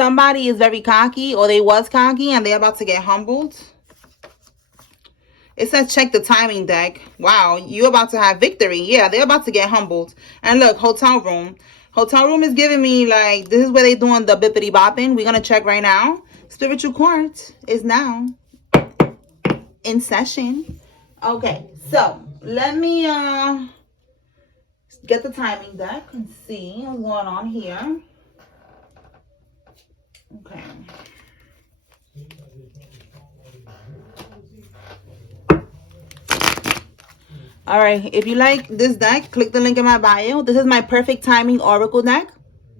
somebody is very cocky, or they was cocky and they're about to get humbled. It says check the timing deck. Wow, you're about to have victory. Yeah, they're about to get humbled. And look, hotel room. Hotel room is giving me like, this is where they doing the bippity bopping. We're going to check right now. Spiritual court is now in session. Okay, so let me get the timing deck and see what's going on here. Okay. All right, if you like this deck, click the link in my bio. This is my perfect timing oracle deck,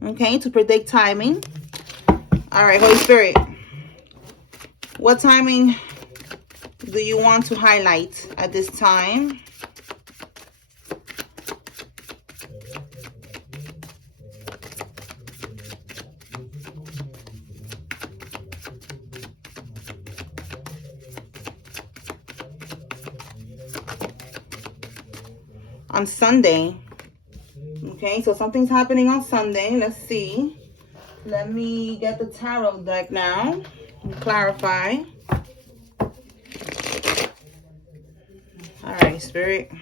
okay, to predict timing. All right, Holy Spirit, what timing do you want to highlight at this time? On Sunday. Okay, so something's happening on Sunday. Let's see. Let me get the tarot deck now and clarify. All right, Spirit.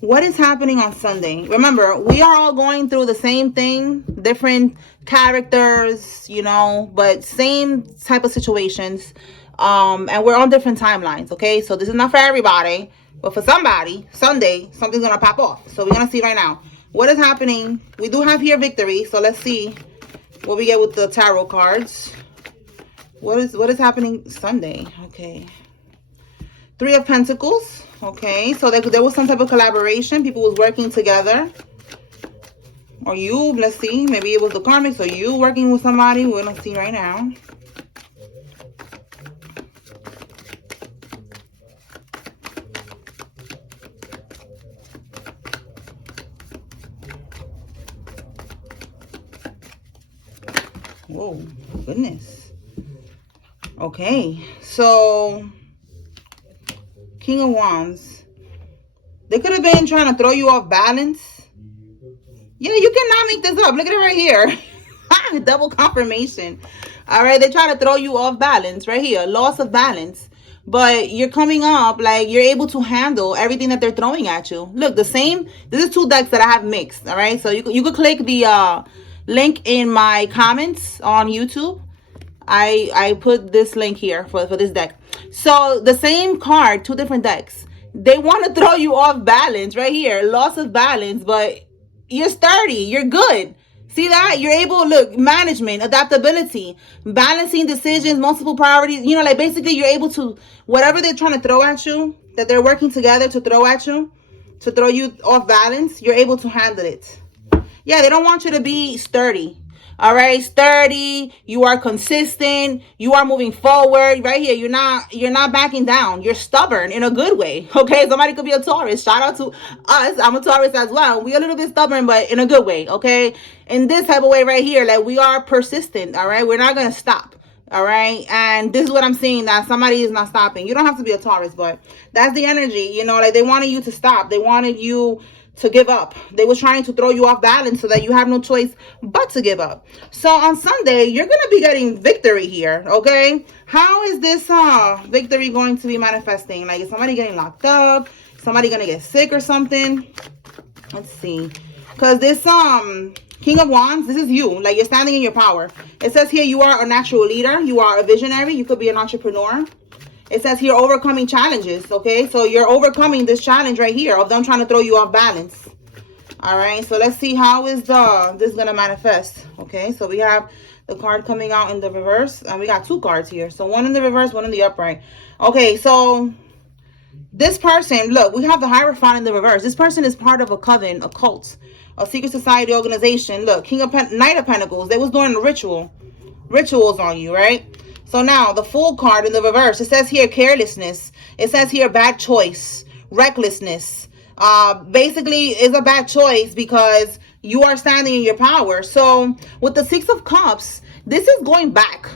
What is happening on Sunday? Remember, we are all going through the same thing, different characters, you know, but same type of situations. And we're on different timelines, okay? So this is not for everybody. But for somebody, Sunday, something's going to pop off. So we're going to see right now. What is happening? We do have here victory. So let's see what we get with the tarot cards. What is happening Sunday? Okay. 3 of Pentacles. Okay. So there was some type of collaboration. People was working together. Or you, let's see. Maybe it was the Karmics or you working with somebody. We're going to see right now. Whoa, goodness. Okay, so King of Wands. They could have been trying to throw you off balance. Yeah, you cannot make this up. Look at it right here. Double confirmation. All right, they try to throw you off balance right here. Loss of balance. But you're coming up like you're able to handle everything that they're throwing at you. Look, the same. This is 2 decks that I have mixed. All right, so you could click the link in my comments on YouTube. I put this link here for this deck. So the same card, 2 different decks. They want to throw you off balance right here. Loss of balance, but you're sturdy. You're good. See that? You're able, look, management, adaptability, balancing decisions, multiple priorities. You know, like basically you're able to, whatever they're trying to throw at you, that they're working together to throw at you, to throw you off balance, you're able to handle it. Yeah, they don't want you to be sturdy. All right, sturdy. You are consistent. You are moving forward. Right here, you're not backing down. You're stubborn in a good way. Okay, somebody could be a Taurus. Shout out to us. I'm a Taurus as well. We're a little bit stubborn, but in a good way. Okay, in this type of way right here, like we are persistent. All right, we're not gonna stop. All right, and this is what I'm seeing, that somebody is not stopping. You don't have to be a Taurus, but that's the energy. You know, like they wanted you to stop. They wanted you to give up. They were trying to throw you off balance so that you have no choice but to give up. So on Sunday, you're going to be getting victory here, okay? How is this victory going to be manifesting? Like, is somebody getting locked up? Somebody going to get sick or something? Let's see. Because this King of Wands, this is you. Like, you're standing in your power. It says here you are a natural leader. You are a visionary. You could be an entrepreneur. It says here overcoming challenges, okay? So you're overcoming this challenge right here of them trying to throw you off balance. All right, so let's see how is this going to manifest, okay? So we have the card coming out in the reverse, and we got 2 cards here. So one in the reverse, one in the upright. Okay, so this person, look, we have the Hierophant in the reverse. This person is part of a coven, a cult, a secret society organization. Look, Knight of Pentacles. They was doing rituals on you, right? So now the Fool card in the reverse, it says here carelessness. It says here bad choice, recklessness. Basically is a bad choice because you are standing in your power. So with the 6 of Cups, this is going back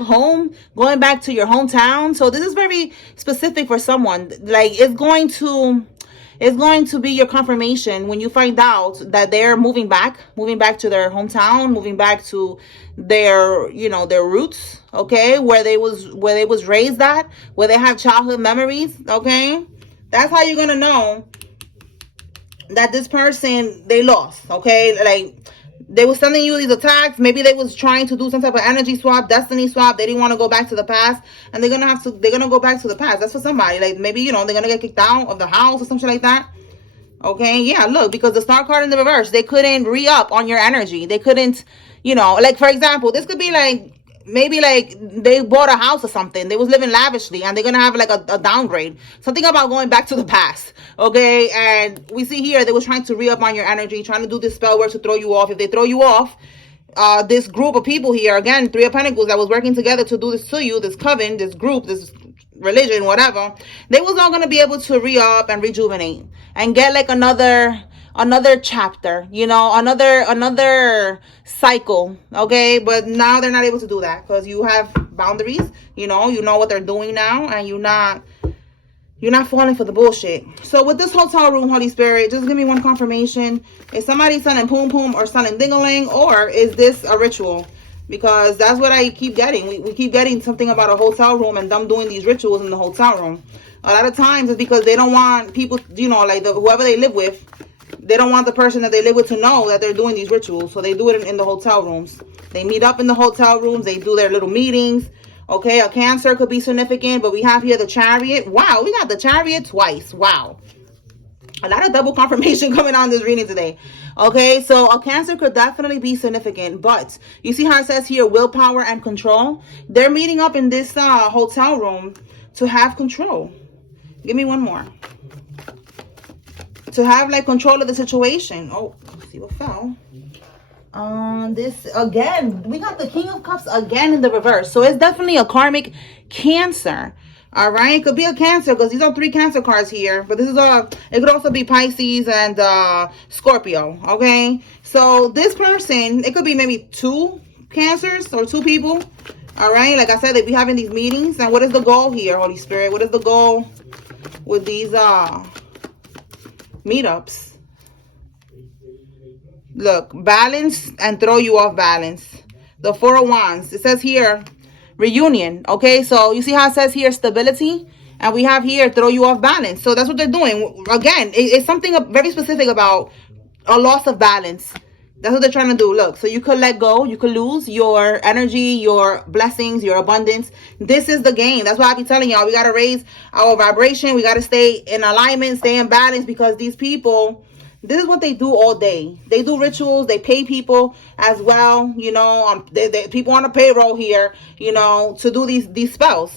home, going back to your hometown. So this is very specific for someone. Like it's going It's going to be your confirmation when you find out that they're moving back to their hometown, moving back to their, you know, their roots, okay, where they was raised at, where they have childhood memories, okay. That's how you're gonna know that this person, they lost, okay. Like, they was sending you these attacks. Maybe they was trying to do some type of energy swap, destiny swap. They didn't want to go back to the past, and they're gonna go back to the past. That's for somebody. Like, maybe, you know, they're gonna get kicked out of the house or something like that. Okay, yeah, look, because the Star card in the reverse, they couldn't re-up on your energy. They couldn't, you know, like, for example, this could be like, maybe like they bought a house or something. They was living lavishly, and they're gonna have like a downgrade. Something about going back to the past, okay? And we see here they was trying to re-up on your energy, trying to do this spell work to throw you off. If they throw you off, this group of people here, again, Three of Pentacles, that was working together to do this to you, this coven, this group, this religion, whatever, they was all going to be able to re-up and rejuvenate and get like another chapter, you know, another cycle, okay? But now they're not able to do that because you have boundaries, you know what they're doing now, and you're not falling for the bullshit. So with this hotel room, Holy Spirit, just give me one confirmation. Is somebody selling poom poom or selling ding-a-ling, or is this a ritual? Because that's what I keep getting. We keep getting something about a hotel room and them doing these rituals in the hotel room. A lot of times it's because they don't want people, you know, like whoever they live with, they don't want the person that they live with to know that they're doing these rituals. So they do it in the hotel rooms. They meet up in the hotel rooms. They do their little meetings. Okay, a Cancer could be significant, but we have here the Chariot. Wow, we got the Chariot twice. Wow. A lot of double confirmation coming on this reading today. Okay, so a Cancer could definitely be significant, but you see how it says here willpower and control? They're meeting up in this hotel room to have control. Give me one more. To have like control of the situation. Oh, let's see what fell. This again, we got the King of Cups again in the reverse. So it's definitely a karmic Cancer. All right, it could be a Cancer because these are 3 Cancer cards here, but this is it could also be Pisces and Scorpio. Okay, so this person, it could be maybe 2 Cancers or 2 people. All right, like I said, they be having these meetings. And what is the goal here, Holy Spirit? What is the goal with these meetups? Look, balance and throw you off balance. The 4 of Wands. It says here reunion. Okay, so you see how it says here stability, and we have here throw you off balance. So that's what they're doing. Again, it's something very specific about a loss of balance. That's what they're trying to do. Look, so you could let go, you could lose your energy, your blessings, your abundance. This is the game. That's why I be telling y'all, we got to raise our vibration. We got to stay in alignment, stay in balance, because these people, this is what they do all day. They do rituals. They pay people as well. You know, people on a payroll here, you know, to do these spells.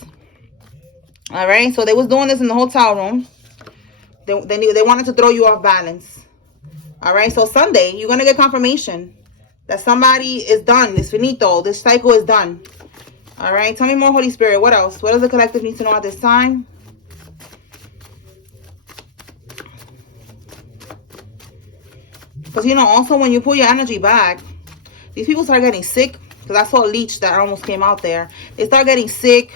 All right. So they was doing this in the hotel room. They wanted to throw you off balance. All right. So Sunday, you're going to get confirmation that somebody is done. It's finito. This cycle is done. All right. Tell me more, Holy Spirit. What else? What does the collective need to know at this time? Because, you know, also when you pull your energy back, these people start getting sick. Because I saw a leech that almost came out there. They start getting sick.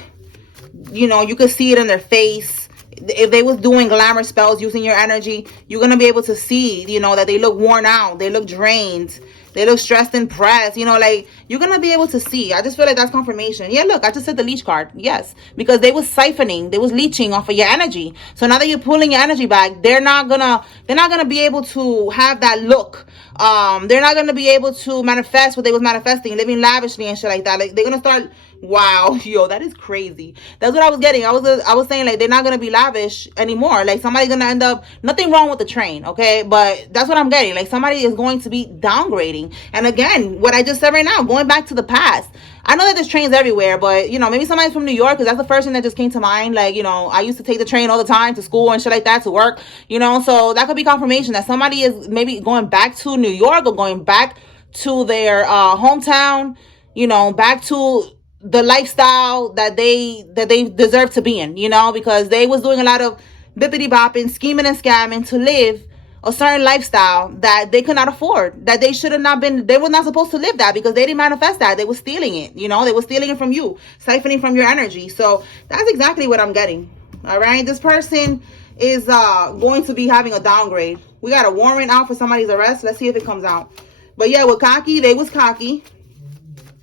You know, you could see it in their face. If they was doing glamour spells using your energy, you're going to be able to see, you know, that they look worn out. They look drained. They look stressed and pressed. You know, like, you're going to be able to see. I just feel like that's confirmation. Yeah, look, I just said the leech card. Yes, because they was siphoning. They was leeching off of your energy. So now that you're pulling your energy back, they're not going to be able to have that look. They're not going to be able to manifest what they was manifesting, living lavishly and shit like that. Like, they're going to start, wow, yo, that is crazy. That's what I was getting. I was saying, like, they're not going to be lavish anymore. Like, somebody's going to end up, nothing wrong with the train, okay? But that's what I'm getting. Like, somebody is going to be downgrading. And again, what I just said right now, going back to the past. I know that there's trains everywhere, but, you know, maybe somebody's from New York, because that's the first thing that just came to mind. Like, you know, I used to take the train all the time to school and shit like that, to work, you know, so that could be confirmation that somebody is maybe going back to New York or going back to their hometown, you know, back to the lifestyle that they deserve to be in, you know, because they was doing a lot of bippity bopping, scheming and scamming to live a certain lifestyle that they could not afford, that they should have not been, they were not supposed to live that, because they didn't manifest that. They were stealing it, you know, they were stealing it from you, siphoning from your energy. So that's exactly what I'm getting. All right, this person is going to be having a downgrade. We got a warrant out for somebody's arrest. Let's see if it comes out. But yeah, with cocky, they was cocky.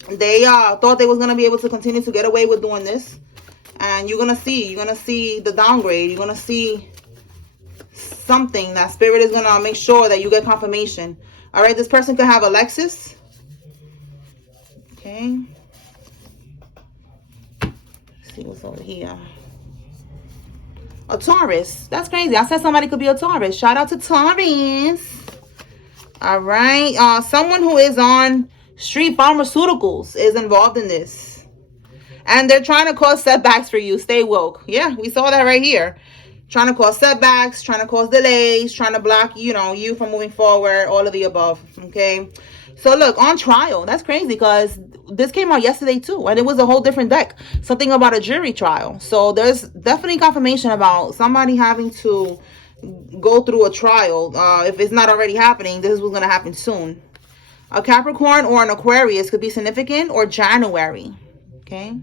They thought they was going to be able to continue to get away with doing this. And you're going to see the downgrade. You're going to see something that Spirit is going to make sure that you get confirmation. All right, this person could have a Lexus. Okay. Let's see what's over here. A Taurus. That's crazy. I said somebody could be a Taurus. Shout out to Taurus. All right. Someone who is on street pharmaceuticals is involved in this. And they're trying to cause setbacks for you. Stay woke. Yeah, we saw that right here. Trying to cause setbacks, trying to cause delays, trying to block, you from moving forward, all of the above. Okay. So look, on trial. That's crazy because this came out yesterday too. And it was a whole different deck. Something about a jury trial. So there's definitely confirmation about somebody having to go through a trial. If it's not already happening, this is what's going to happen soon. A Capricorn or an Aquarius could be significant, or January. Okay.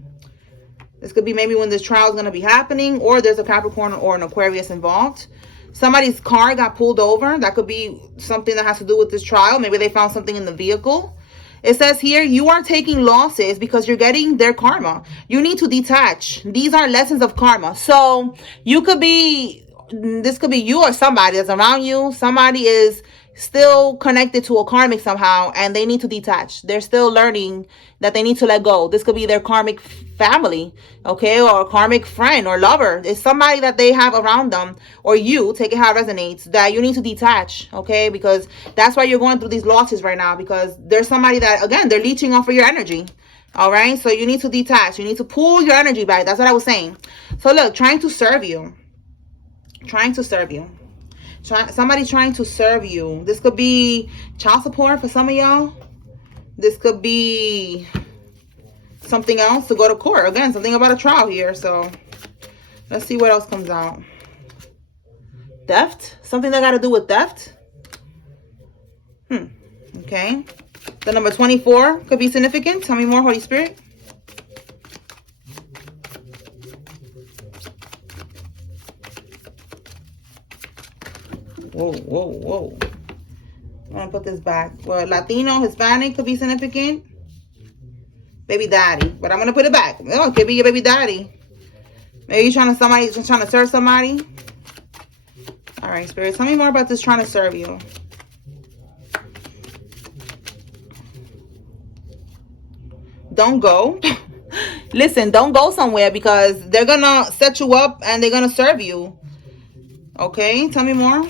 This could be maybe when this trial is going to be happening, or there's a Capricorn or an Aquarius involved. Somebody's car got pulled over. That could be something that has to do with this trial. Maybe they found something in the vehicle. It says here, you are taking losses because you're getting their karma. You need to detach. These are lessons of karma. So you could be, this could be you or somebody that's around you. Somebody is still connected to a karmic somehow, and they need to detach. They're still learning that they need to let go. This could be their karmic family, okay, or a karmic friend or lover. It's somebody that they have around them, or you, take it how it resonates, that you need to detach, okay, because that's why you're going through these losses right now, because there's somebody that, again, they're leeching off of your energy. All right, so you need to detach. You need to pull your energy back. That's what I was saying. So look, trying to serve you. Somebody trying to serve you. This could be child support for some of y'all. This could be something else to go to court. Again, something about a trial here. So let's see what else comes out. Theft. Something that got to do with theft. Okay. The number 24 could be significant. Tell me more, Holy Spirit. Whoa. I'm going to put this back. Well, Latino, Hispanic could be significant. Baby daddy. But I'm going to put it back. Oh, it could be your baby daddy. Maybe somebody's just trying to serve somebody. All right, Spirit. Tell me more about this trying to serve you. Don't go. Listen, don't go somewhere because they're going to set you up and they're going to serve you. Okay, tell me more.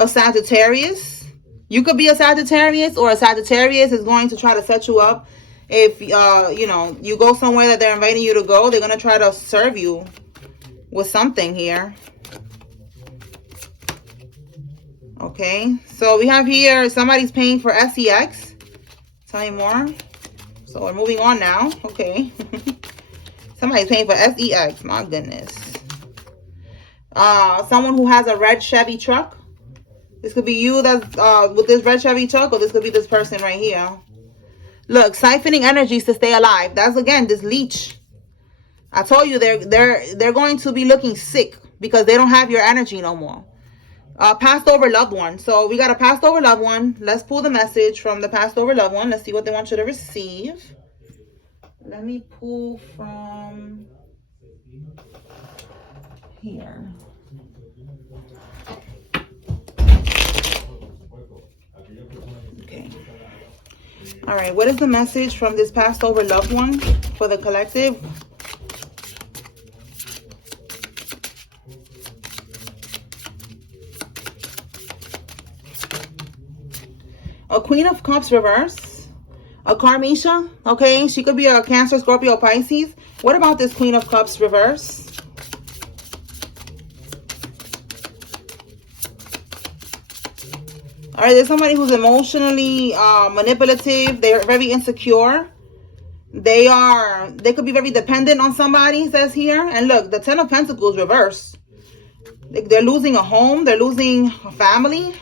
A Sagittarius. You could be a Sagittarius, or a Sagittarius is going to try to set you up. If, you go somewhere that they're inviting you to go, they're going to try to serve you with something here. Okay, so we have here somebody's paying for SEX. Tell me more. So we're moving on now. Okay. Somebody's paying for SEX. My goodness. Someone who has a red Chevy truck. This could be you that's with this red Chevy truck, or this could be this person right here. Look, siphoning energies to stay alive. That's, again, this leech. I told you they're going to be looking sick because they don't have your energy no more. Passed over loved one. So we got a passed over loved one. Let's pull the message from the passed over loved one. Let's see what they want you to receive. Let me pull from here. Okay. All right. What is the message from this passed over loved one for the collective? A Queen of Cups reverse. A Karmisha. Okay. She could be a Cancer, Scorpio, Pisces. What about this Queen of Cups reverse? All right, there's somebody who's emotionally manipulative. They're very insecure. They could be very dependent on somebody, it says here. And look, the 10 of Pentacles reverse. They're losing a home. They're losing a family.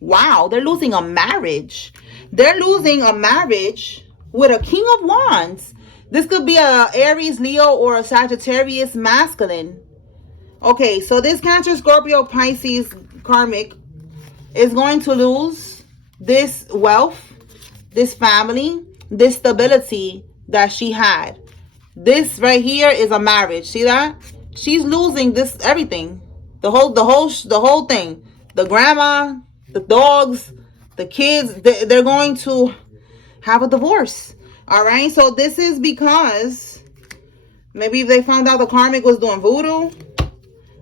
Wow, they're losing a marriage. They're losing a marriage with a King of Wands. This could be a Aries, Leo, or a Sagittarius masculine. Okay, so this Cancer, Scorpio, Pisces karmic is going to lose this wealth, this family, this stability that she had. This right here is a marriage. See that? She's losing this everything. The whole thing. The grandma, the dogs, the kids, they're going to have a divorce. All right? So this is because maybe they found out the karmic was doing voodoo.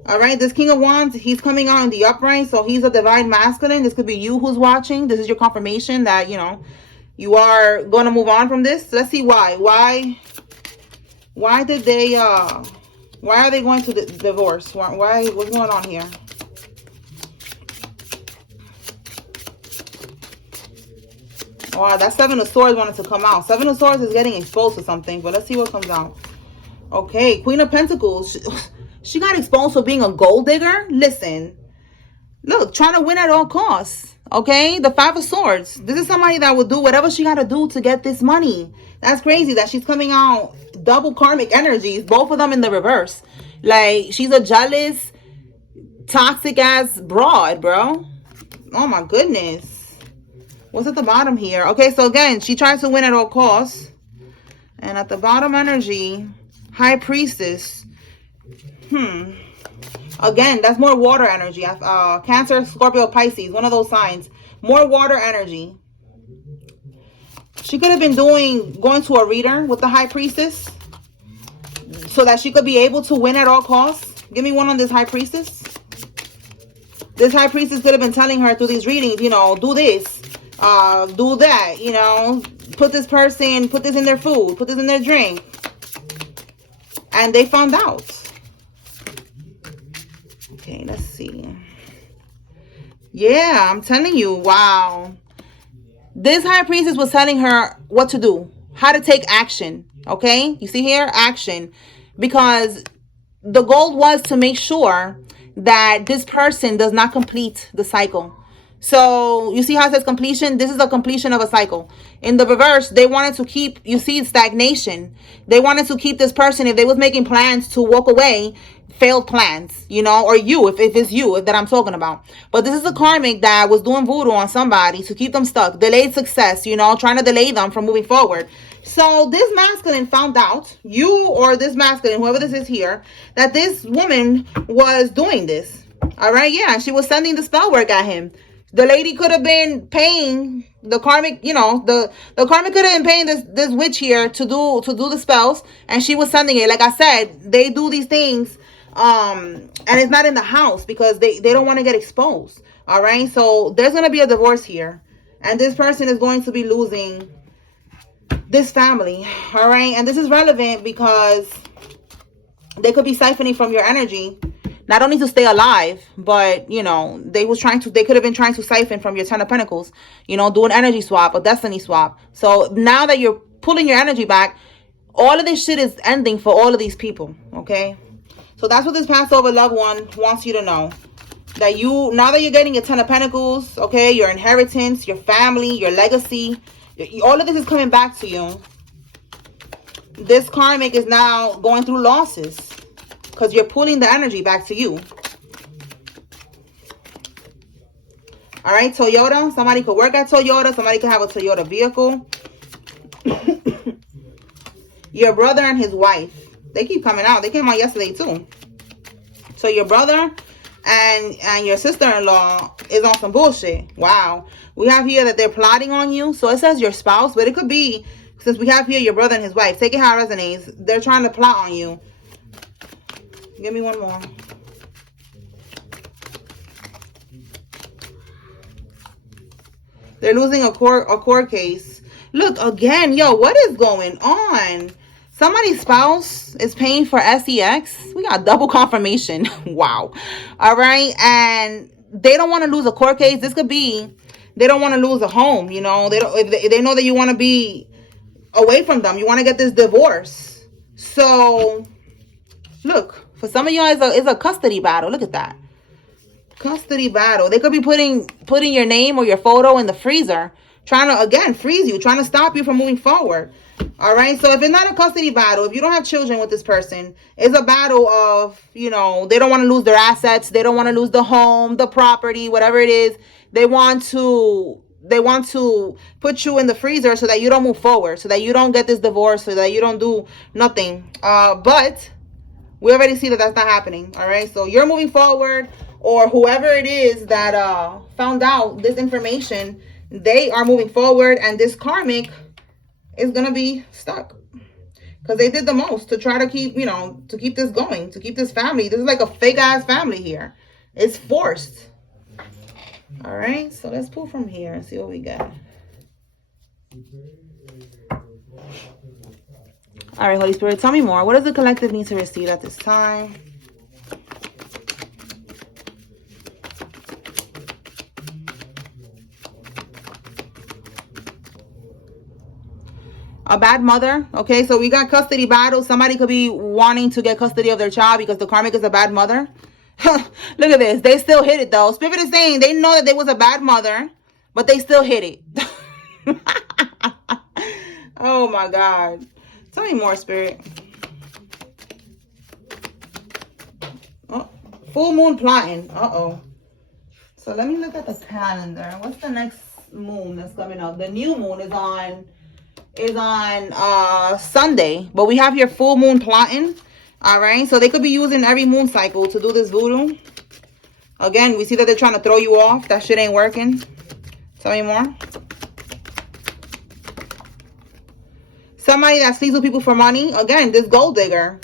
All right, this King of Wands, he's coming out in the upright, so he's a divine masculine. This could be you who's watching. This is your confirmation that, you know, you are going to move on from this. Let's see why. Why did they, why are they going to divorce? Why, what's going on here? Wow, that Seven of Swords wanted to come out. Seven of Swords is getting exposed to something, but let's see what comes out. Okay, Queen of Pentacles. She got exposed for being a gold digger. Listen, look, trying to win at all costs. Okay, the Five of Swords. This is somebody that will do whatever she got to do to get this money. That's crazy that she's coming out double karmic energies, both of them in the reverse. Like, she's a jealous, toxic ass broad, bro. Oh my goodness. What's at the bottom here? Okay, so again, she tries to win at all costs. And at the bottom energy, High Priestess. Again, that's more water energy. Cancer, Scorpio, Pisces, one of those signs. More water energy. She could have been going to a reader with the High Priestess so that she could be able to win at all costs. Give me one on this High Priestess. This High Priestess could have been telling her through these readings, you know, do this, do that, you know, put this in their food, put this in their drink. And they found out. Okay, let's see. Yeah, I'm telling you, wow. This High Priestess was telling her what to do, how to take action, okay? You see here, action. Because the goal was to make sure that this person does not complete the cycle. So you see how it says completion? This is a completion of a cycle. In the reverse, they wanted to keep, you see, stagnation. They wanted to keep this person, if they was making plans to walk away, failed plans, you know, or you, if it's you that I'm talking about. But this is a karmic that was doing voodoo on somebody to keep them stuck, delayed success, you know, trying to delay them from moving forward. So this masculine found out, you or this masculine, whoever this is here, that this woman was doing this. All right, yeah, she was sending the spell work at him. The lady could have been paying the karmic, you know, the karmic could have been paying this witch here to do the spells, and she was sending it. Like I said, they do these things, and it's not in the house because they don't want to get exposed. All right, so there's gonna be a divorce here, and this person is going to be losing this family. All right, and this is relevant because they could be siphoning from your energy. Not only to stay alive, but, you know, they could have been trying to siphon from your Ten of Pentacles, you know, do an energy swap, a destiny swap. So now that you're pulling your energy back, all of this shit is ending for all of these people, okay? So that's what this Passover loved one wants you to know. That now that you're getting your Ten of Pentacles, okay, your inheritance, your family, your legacy, all of this is coming back to you. This karmic is now going through losses. Because you're pulling the energy back to you. All right, Toyota. Somebody could work at Toyota. Somebody could have a Toyota vehicle. Your brother and his wife. They keep coming out. They came out yesterday too. So your brother and your sister-in-law is on some bullshit. Wow. We have here that they're plotting on you. So it says your spouse. But it could be, since we have here your brother and his wife. Take it how it resonates. They're trying to plot on you. Give me one more. They're losing a court case. Look, again, yo, what is going on? Somebody's spouse is paying for sex. We got double confirmation. Wow. All right. And they don't want to lose a court case. This could be, they don't want to lose a home. You know, if they know that you want to be away from them. You want to get this divorce. So, look. For some of y'all, it's a custody battle. Look at that. Custody battle. They could be putting your name or your photo in the freezer. Trying to, again, freeze you. Trying to stop you from moving forward. All right. So if it's not a custody battle, if you don't have children with this person, it's a battle of, you know, they don't want to lose their assets. They don't want to lose the home, the property, whatever it is. They want to put you in the freezer so that you don't move forward, so that you don't get this divorce, so that you don't do nothing. But we already see that that's not happening. All right. So you're moving forward, or whoever it is that found out this information, they are moving forward, and this karmic is going to be stuck because they did the most to try to keep, you know, to keep this going, to keep this family. This is like a fake ass family here. It's forced. All right. So let's pull from here and see what we get. All right, Holy Spirit, tell me more. What does the collective need to receive at this time? A bad mother. Okay, so we got custody battle. Somebody could be wanting to get custody of their child because the karmic is a bad mother. Look at this. They still hit it though. Spirit is saying they know that they was a bad mother, but they still hit it. Oh my God. Tell me more, Spirit. Oh, full moon plotting. Uh-oh. So let me look at the calendar. What's the next moon that's coming up? The new moon is on Sunday, but we have here full moon plotting. All right, so they could be using every moon cycle to do this voodoo. Again, we see that they're trying to throw you off. That shit ain't working. Tell me more. Somebody that sleeps with people for money. Again, this gold digger.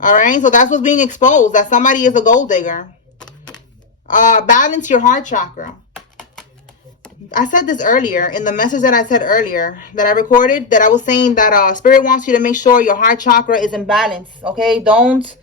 All right, so that's what's being exposed, that somebody is a gold digger. Balance your heart chakra. I said this earlier in the message that I said earlier that I recorded, that I was saying that Spirit wants you to make sure your heart chakra is in balance. Okay, don't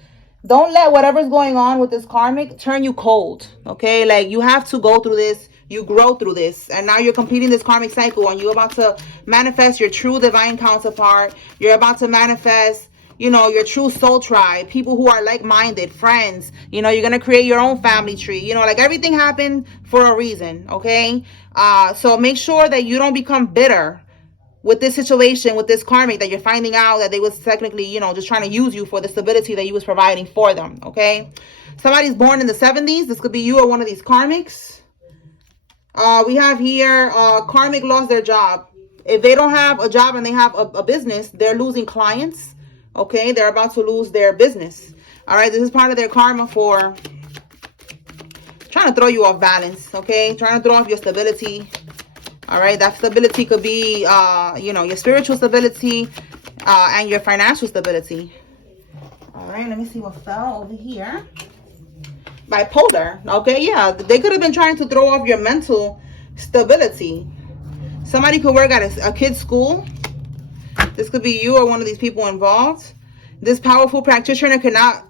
let whatever's going on with this karmic turn you cold. Okay, like you have to go through this, you grow through this, and now you're completing this karmic cycle, and you're about to manifest your true divine counterpart. You're about to manifest, you know, your true soul tribe, people who are like-minded, friends. You know, you're going to create your own family tree. You know, like everything happened for a reason, okay? So make sure that you don't become bitter with this situation, with this karmic, that you're finding out that they was technically, you know, just trying to use you for the stability that you was providing for them, okay? Somebody's born in the 70s. This could be you or one of these karmics. We have here, karmic lost their job. If they don't have a job and they have a business, they're losing clients. Okay, they're about to lose their business. All right, this is part of their karma for trying to throw you off balance. Okay, trying to throw off your stability. All right, that stability could be, you know, your spiritual stability and your financial stability. All right, let me see what fell over here. Bipolar. Okay, yeah, they could have been trying to throw off your mental stability. Somebody could work at a kid's school. This could be you or one of these people involved. This powerful practitioner cannot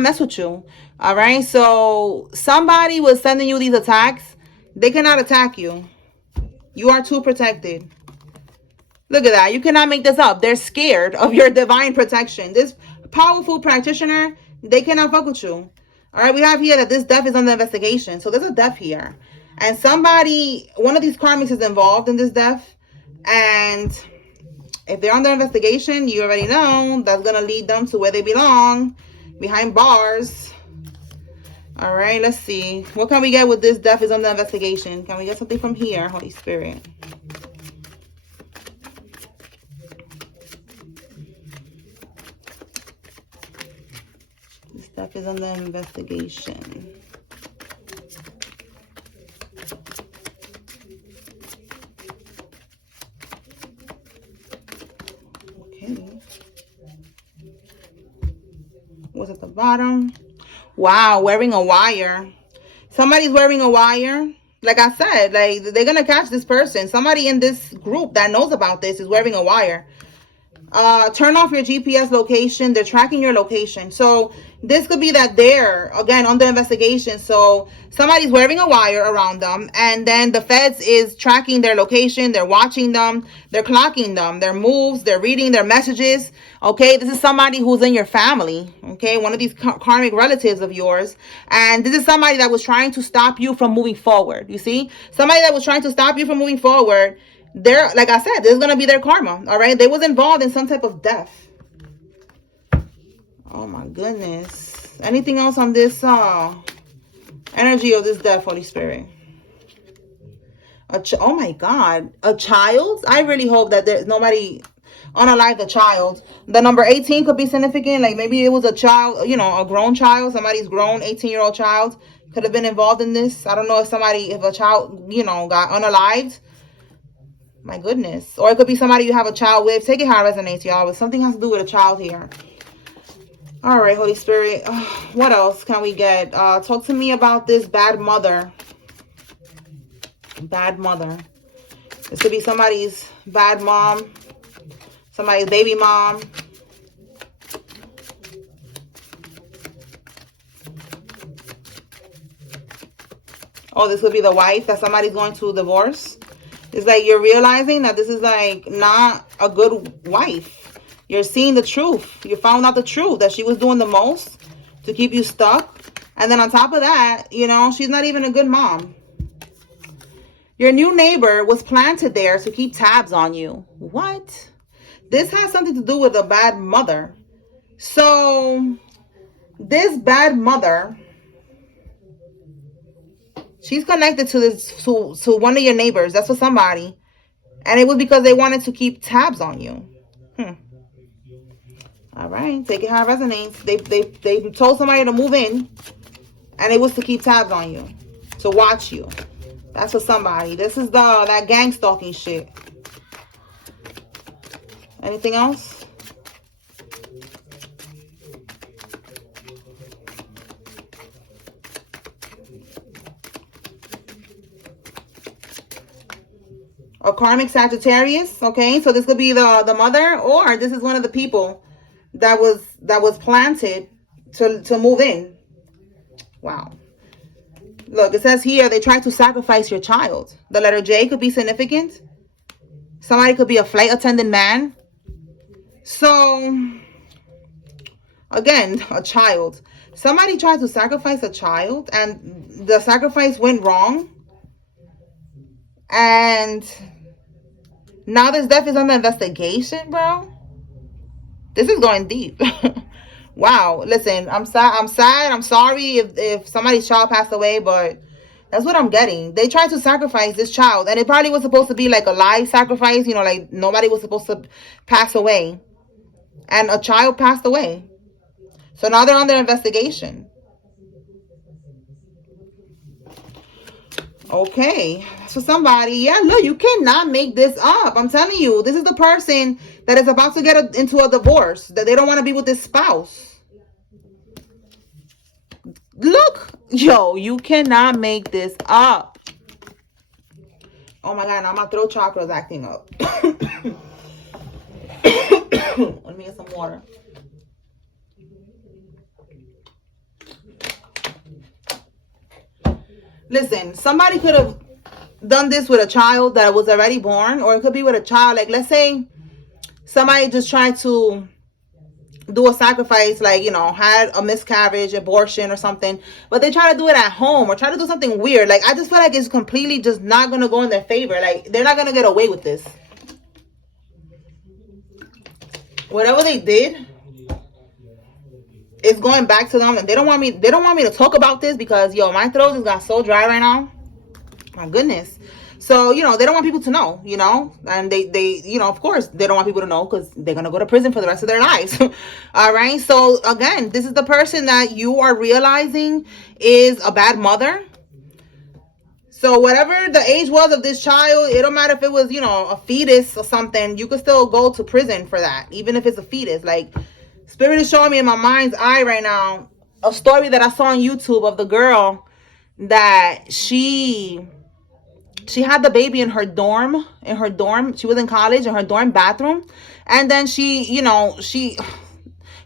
mess with you. All right. So somebody was sending you these attacks. They cannot attack you. You are too protected. Look at that. You cannot make this up. They're scared of your divine protection. This powerful practitioner, they cannot fuck with you. All right. We have here that this death is under investigation. So there's a death here. And somebody, one of these karmics is involved in this death. And if they're under investigation, you already know that's going to lead them to where they belong, behind bars. All right, let's see. What can we get with this death is under investigation? Can we get something from here, Holy Spirit? This death is under investigation. Was at the bottom. Wow, wearing a wire. Somebody's wearing a wire. Like I said, like they're gonna catch this person. Somebody in this group that knows about this is wearing a wire. Turn off your GPS location. They're tracking your location. So this could be that they're, again, under investigation. So somebody's wearing a wire around them, and then the feds is tracking their location. They're watching them. They're clocking them, their moves. They're reading their messages. Okay, this is somebody who's in your family. Okay, one of these karmic relatives of yours. And this is somebody that was trying to stop you from moving forward. You see? Somebody that was trying to stop you from moving forward. They're, like I said, this is going to be their karma. All right. They was involved in some type of death. Oh my goodness. Anything else on this energy of this death, Holy Spirit? Oh my God. A child? I really hope that there's nobody unalive the child. The number 18 could be significant. Like maybe it was a child, you know, a grown child. Somebody's grown 18-year-old child could have been involved in this. I don't know if a child, you know, got unalived. My goodness. Or it could be somebody you have a child with. Take it how it resonates, y'all. But something has to do with a child here. All right, Holy Spirit. What else can we get? Talk to me about this bad mother. Bad mother. This could be somebody's bad mom. Somebody's baby mom. Oh, this could be the wife that somebody's going to divorce. It's like you're realizing that this is like not a good wife. You're seeing the truth. You found out the truth that she was doing the most to keep you stuck. And then on top of that, you know, she's not even a good mom. Your new neighbor was planted there to keep tabs on you. What? This has something to do with a bad mother. So this bad mother, she's connected to to one of your neighbors. That's for somebody. And it was because they wanted to keep tabs on you. All right, take it how it resonates. They told somebody to move in, and it was to keep tabs on you, to watch you. That's for somebody. This is that gang stalking shit. Anything else? A karmic Sagittarius. Okay, so this could be the mother, or this is one of the people that was planted to move in. Wow. Look, it says here they tried to sacrifice your child. The letter J could be significant. Somebody could be a flight attendant man. So again, a child. Somebody tried to sacrifice a child and the sacrifice went wrong. And now this death is under investigation, bro. This is going deep. Wow. Listen, I'm sad. I'm sorry if somebody's child passed away, but that's what I'm getting. They tried to sacrifice this child, and it probably was supposed to be like a live sacrifice, you know, like nobody was supposed to pass away. And a child passed away. So now they're under investigation. Okay, so somebody, yeah, look, you cannot make this up. I'm telling you, this is the person that is about to get into a divorce, that they don't want to be with this spouse. Look, yo, you cannot make this up. Oh my God, now my throat chakra is acting up. Let me get some water. Listen, somebody could have done this with a child that was already born, or it could be with a child. Like, let's say somebody just tried to do a sacrifice, like, you know, had a miscarriage, abortion or something, but they try to do it at home or try to do something weird. Like, I just feel like it's completely just not going to go in their favor. Like, they're not going to get away with this. Whatever they did, it's going back to them, and they don't want me to talk about this because, yo, my throat just got so dry right now. My goodness. So, you know, they don't want people to know, you know, and they you know, of course they don't want people to know because they're gonna go to prison for the rest of their lives. All right, so again, this is the person that you are realizing is a bad mother. So whatever the age was of this child, it don't matter if it was, you know, a fetus or something, you could still go to prison for that, even if it's a fetus. Like, Spirit is showing me in my mind's eye right now a story that I saw on YouTube of the girl that she had the baby in her dorm. She was in college, in her dorm bathroom. And then she, you know, she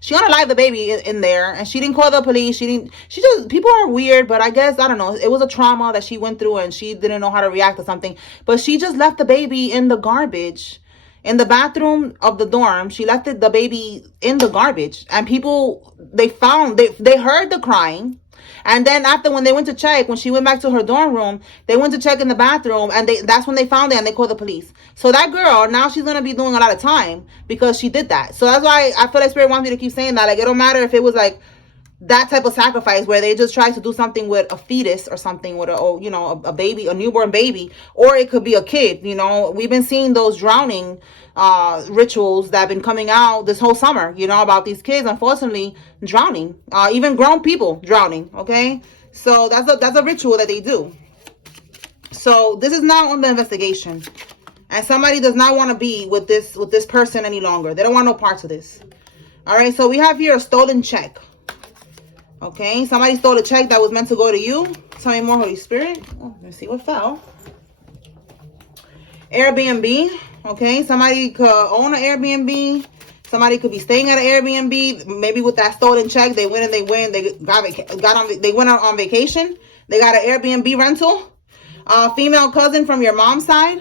unalived the baby in there, and she didn't call the police. People are weird, but I guess, I don't know, it was a trauma that she went through and she didn't know how to react to something. But she just left the baby in the garbage. In the bathroom of the dorm, she left the baby in the garbage. And people, they heard the crying. And then after, when they went to check, when she went back to her dorm room, they went to check in the bathroom, and that's when they found it, and they called the police. So that girl, now she's going to be doing a lot of time because she did that. So that's why I feel like Spirit wants me to keep saying that. Like, it don't matter if it was like that type of sacrifice where they just try to do something with a fetus or something with a baby, a newborn baby, or it could be a kid. We've been seeing those drowning rituals that have been coming out this whole summer, about these kids unfortunately drowning, even grown people drowning. Okay, so that's a ritual that they do. So this is now on the investigation, and somebody does not want to be with this person any longer. They don't want no parts of this. All right, so we have here a stolen check. Okay, somebody stole a check that was meant to go to you. Tell me more, Holy Spirit. Oh, let's see what fell. Airbnb. Okay, somebody could own an Airbnb. Somebody could be staying at an Airbnb. Maybe with that stolen check, they went on vacation. They got an Airbnb rental. Female cousin from your mom's side.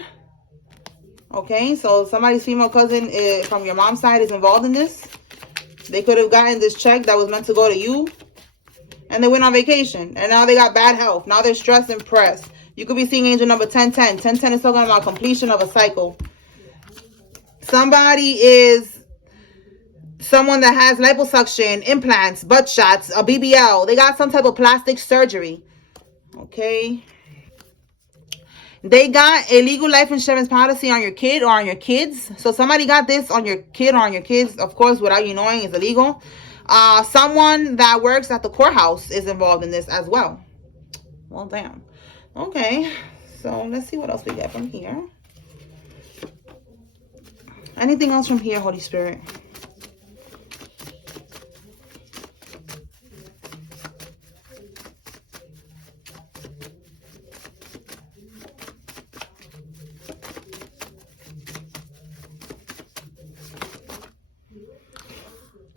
Okay, so somebody's female cousin from your mom's side is involved in this. They could have gotten this check that was meant to go to you, and they went on vacation, and now they got bad health. Now they're stressed and pressed. You could be seeing angel number 1010. 1010 is talking about completion of a cycle. Somebody is someone that has liposuction, implants, butt shots, a BBL. They got some type of plastic surgery. Okay. They got a legal life insurance policy on your kid or on your kids. So somebody got this on your kid or on your kids. Of course, without you knowing, it's illegal. Someone that works at the courthouse is involved in this as well. Well, damn. Okay. So let's see what else we get from here. Anything else from here, Holy Spirit?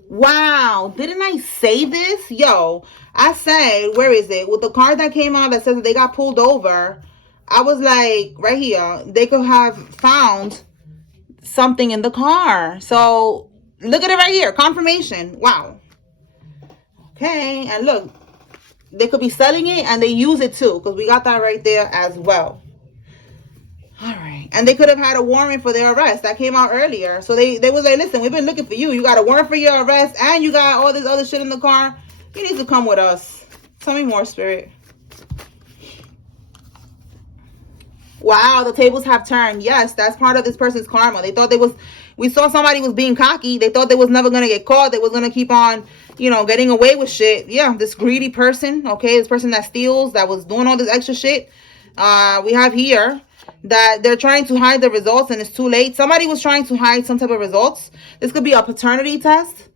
Wow, didn't I say this? Yo, I said, where is it? With the card that came out that says that they got pulled over, I was like, right here, they could have found something in the car. So, look at it right here, confirmation. Wow. Okay, and look, they could be selling it and they use it too, because we got that right there as well. All right. And they could have had a warrant for their arrest. That came out earlier. So they was like, listen, we've been looking for you. You got a warrant for your arrest and you got all this other shit in the car. You need to come with us. Tell me more, Spirit. Wow, the tables have turned. Yes, that's part of this person's karma. They thought we saw somebody was being cocky. They thought they was never going to get caught. They was going to keep on, getting away with shit. Yeah, this greedy person, okay, this person that steals, that was doing all this extra shit. We have here that they're trying to hide the results and it's too late. Somebody was trying to hide some type of results. This could be a paternity test.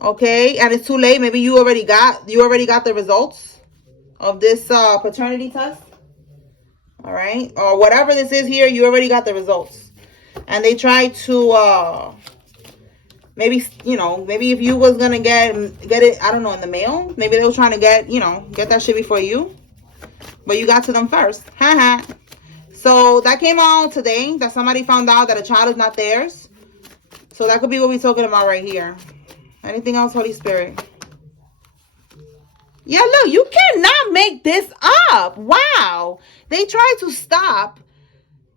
Okay, and it's too late. Maybe you already got the results of this paternity test. All right, or whatever this is here, you already got the results. And they tried to maybe if you was gonna get it, I don't know, in the mail. Maybe they were trying to get that shit before you, but you got to them first. Haha. So that came out today, that somebody found out that a child is not theirs. So that could be what we're talking about right here. Anything else, Holy Spirit? Yeah, look, you cannot make this up. Wow. They tried to stop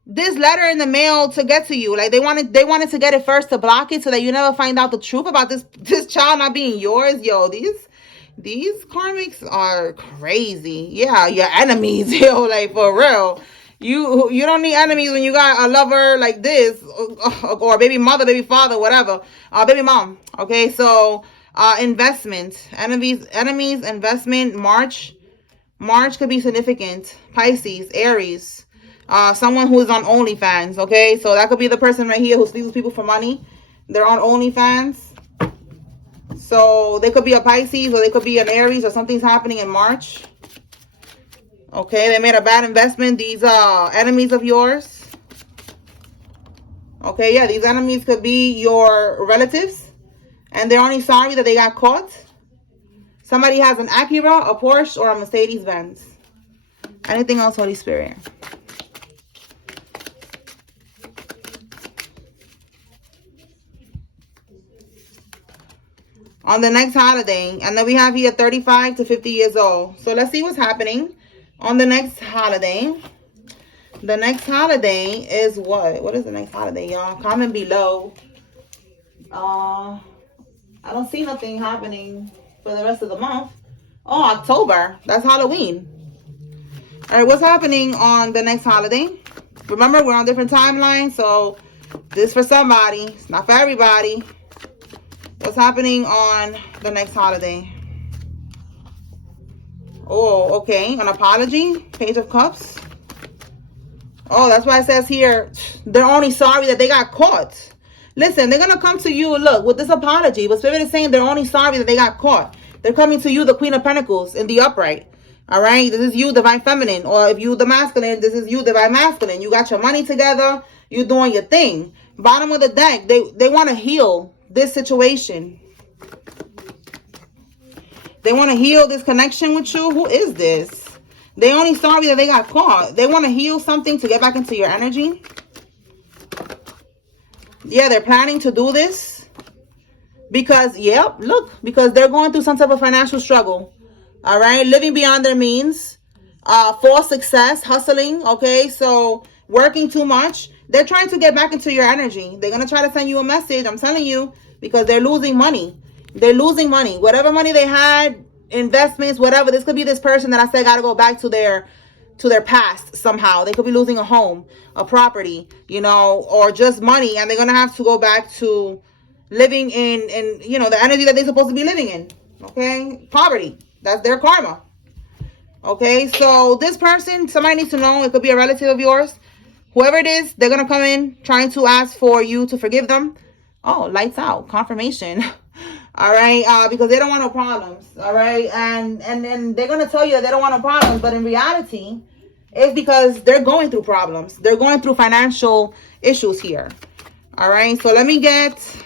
this letter in the mail to get to you. Like they wanted to get it first to block it so that you never find out the truth about this child not being yours. Yo, these karmics are crazy. Yeah, your enemies, yo, like for real. You don't need enemies when you got a lover like this, or baby mother, baby father, whatever, baby mom. Okay, so investment, enemies, investment. March could be significant. Pisces, Aries, someone who is on OnlyFans. Okay, so that could be the person right here who sleeps with people for money. They're on OnlyFans. So they could be a Pisces or they could be an Aries, or something's happening in March. Okay, they made a bad investment. These enemies of yours. Okay, yeah, these enemies could be your relatives. And they're only sorry that they got caught. Somebody has an Acura, a Porsche, or a Mercedes-Benz. Anything else, Holy Spirit? on the next holiday. And then we have here 35 to 50 years old. So let's see what's happening on the next holiday. The next holiday is what? What is the next holiday, y'all? Comment below. I don't see nothing happening for the rest of the month. Oh, October. That's Halloween. All right, what's happening on the next holiday? Remember, we're on different timelines, so this is for somebody. It's not for everybody. What's happening on the next holiday? Oh, okay. An apology. Page of Cups. Oh, that's why it says here, they're only sorry that they got caught. Listen, they're going to come to you, look, with this apology. But Spirit is saying they're only sorry that they got caught. They're coming to you, the Queen of Pentacles, in the upright. All right? This is you, Divine Feminine. Or if you, the Masculine, this is you, Divine Masculine. You got your money together. You're doing your thing. Bottom of the deck, they want to heal this situation. They want to heal this connection with you. Who is this? They only sorry that they got caught. They want to heal something to get back into your energy. Yeah, they're planning to do this. Because, yep, look. Because they're going through some type of financial struggle. All right? Living beyond their means. False success. Hustling. Okay? So, working too much. They're trying to get back into your energy. They're going to try to send you a message. I'm telling you. Because they're losing money. They're losing money. Whatever money they had, investments, whatever. This could be this person that I said got to go back to their past somehow. They could be losing a home, a property, you know, or just money. And they're going to have to go back to living in, you know, the energy that they're supposed to be living in. Okay. Poverty. That's their karma. Okay. So this person, somebody needs to know. It could be a relative of yours. Whoever it is, they're going to come in trying to ask for you to forgive them. Oh, lights out. Confirmation. All right. Because they don't want no problems. All right. And they're going to tell you that they don't want no problems. But in reality, it's because they're going through problems. They're going through financial issues here. All right. So let me get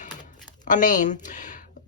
a name.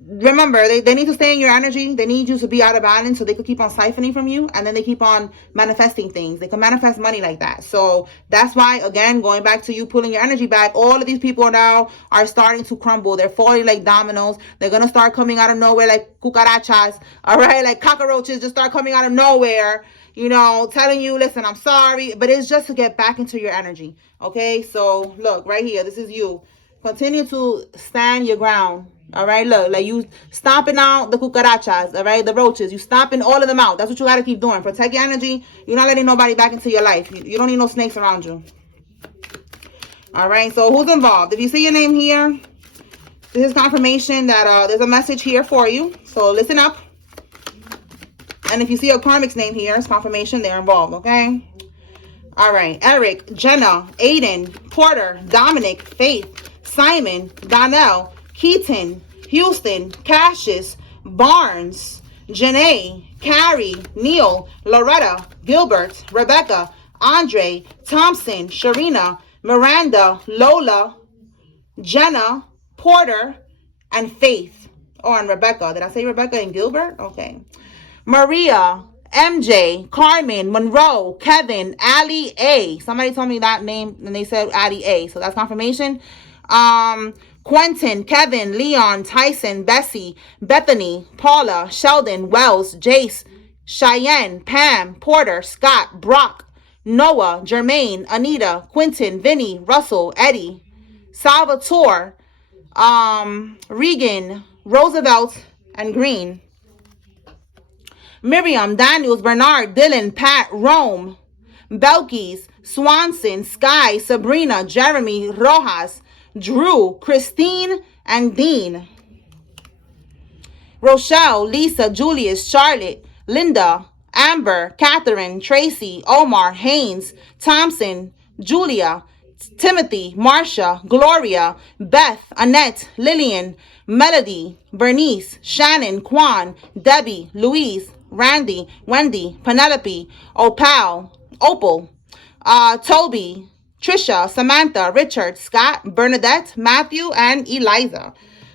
Remember, they need to stay in your energy. They need you to be out of balance so they could keep on siphoning from you. And then they keep on manifesting things. They can manifest money like that. So that's why, again, going back to you pulling your energy back, all of these people now are starting to crumble. They're falling like dominoes. They're going to start coming out of nowhere like cucarachas. All right, like cockroaches just start coming out of nowhere. You know, telling you, listen, I'm sorry. But it's just to get back into your energy. Okay, so look, right here. This is you. Continue to stand your ground. All right, look, like you stomping out the cucarachas, all right, the roaches. You stomping all of them out. That's what you got to keep doing. Protect your energy. You're not letting nobody back into your life. You don't need no snakes around you. All right, so who's involved? If you see your name here, this is confirmation that there's a message here for you. So listen up. And if you see a Karmic's name here, it's confirmation they're involved, okay? All right, Eric, Jenna, Aiden, Porter, Dominic, Faith, Simon, Donnell, Keaton, Houston, Cassius, Barnes, Janae, Carrie, Neil, Loretta, Gilbert, Rebecca, Andre, Thompson, Sharina, Miranda, Lola, Jenna, Porter, and Faith. Oh, and Rebecca. Did I say Rebecca and Gilbert? Okay. Maria, MJ, Carmen, Monroe, Kevin, Allie A. Somebody told me that name and they said Allie A. So that's confirmation. Quentin, Kevin, Leon, Tyson, Bessie, Bethany, Paula, Sheldon, Wells, Jace, Cheyenne, Pam, Porter, Scott, Brock, Noah, Jermaine, Anita, Quentin, Vinny, Russell, Eddie, Salvatore, Regan, Roosevelt, and Green. Miriam, Daniels, Bernard, Dylan, Pat, Rome, Belkis, Swanson, Sky, Sabrina, Jeremy, Rojas, Drew, Christine, and Dean. Rochelle, Lisa, Julius, Charlotte, Linda, Amber, Catherine, Tracy, Omar, Haynes, Thompson, Julia, Timothy, Marcia, Gloria, Beth, Annette, Lillian, Melody, Bernice, Shannon, Kwan, Debbie, Louise, Randy, Wendy, Penelope, Opal, Opal, Toby, Trisha, Samantha, Richard, Scott, Bernadette, Matthew, and Eliza.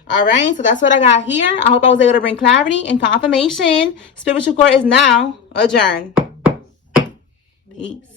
All right, so that's what I got here. I hope I was able to bring clarity and confirmation. Spiritual Court is now adjourned. Peace.